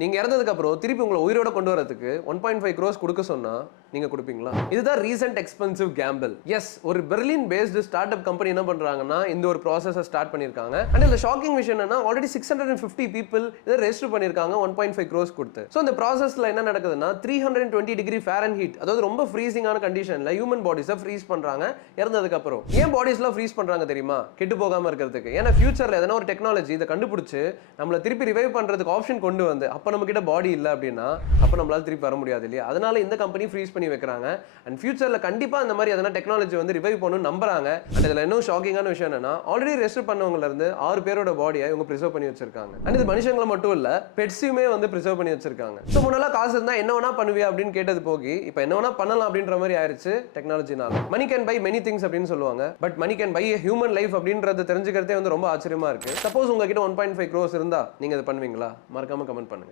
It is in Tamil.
நீங்க இறந்ததுக்கு அப்புறம் திருப்பி உங்களை உயிரோட கொண்டு வரதுக்கு 1.5 crores கொடுக்க சொன்னா நீங்க கொடுப்பீங்களா? இதுதான் ரீசன்ட் எக்ஸ்பென்சிவ் கேம்பிள். எஸ், ஒரு Berlin based start up company என்ன பண்றாங்கன்னா இந்த ஒரு ப்ராசஸை ஸ்டார்ட் பண்ணிருக்காங்க. அண்ட் இந்த ஷாக்கிங் விஷயம் என்னன்னா ஆல்ரெடி 650 people இதை ரெஜிஸ்டர் பண்ணிருக்காங்க 1.5 crores கொடுத்து. ஸோ இந்த ப்ராசஸ்ல என்ன நடக்குதுன்னா 320 டிகிரி ஃபாரன்ஹீட், அதாவது ரொம்ப ஃப்ரீசிங்கான கண்டிஷன்ல ஹியூமன் பாடிஸை ஃப்ரீஸ் பண்றாங்க இறந்ததுக்கு அப்புறம். ஏன் பாடிஸ்லாம் ஃப்ரீஸ் பண்றாங்க தெரியுமா? கெட்டு போகாம இருக்கிறதுக்கு. ஏன்னா ஃபியூச்சர்ல எதனா ஒரு டெக்னாலஜி இதை கண்டுபிடிச்சு நம்மள திருப்பி ரிவைவ் பண்றதுக்கு ஆப்ஷன் கொண்டு வந்து அப்ப நம்ம கிட்ட பாடி இல்ல அப்படின்னா அப்ப நம்மளால திருப்பி வர முடியாது இல்லையா? அதனால இந்த கம்பெனி ஃப்ரீஸ் பண்ணி வைக்கிறாங்க. அண்ட் ஃபியூச்சர்ல கண்டிப்பா அந்த மாதிரி எதனா டெக்னாலஜி வந்து ரிவைவ் பண்ணனும் நம்புறாங்க. அண்ட் இதுல இன்னும் ஷாக்கிங்கான விஷயம் என்னன்னா ஆல்ரெடி ரெஜிஸ்டர் பண்ணவங்கல இருந்து 6 பேரோட பாடியை இவங்க பிரிசர்வ் பண்ணி வச்சிருக்காங்க. அண்ட் இது மனுஷங்களை மட்டும் இல்ல பெட்ஸையுமே வந்து பிரிசர்வ் பண்ணி வச்சிருக்காங்க. ஸோ முன்னெல்லாம் காசு இருந்தா என்ன வேணா பண்ணுவியா அப்படின்னு கேட்டது போகி இப்போ என்ன வேணா பண்ணலாம் அப்படின்ற மாதிரி ஆயிருச்சு டெக்னாலஜினால. Money can buy many things அப்படின்னு சொல்லுவாங்க. But money can buy human life அப்படின்றது தெரிஞ்சுக்கிறதே வந்து ரொம்ப ஆச்சரியமா இருக்கு. சப்போஸ் உங்ககிட்ட 1.5 crores இருந்தா நீங்க இதை பண்ணுவீங்களா? மறக்காம கமெண்ட் பண்ணுங்க.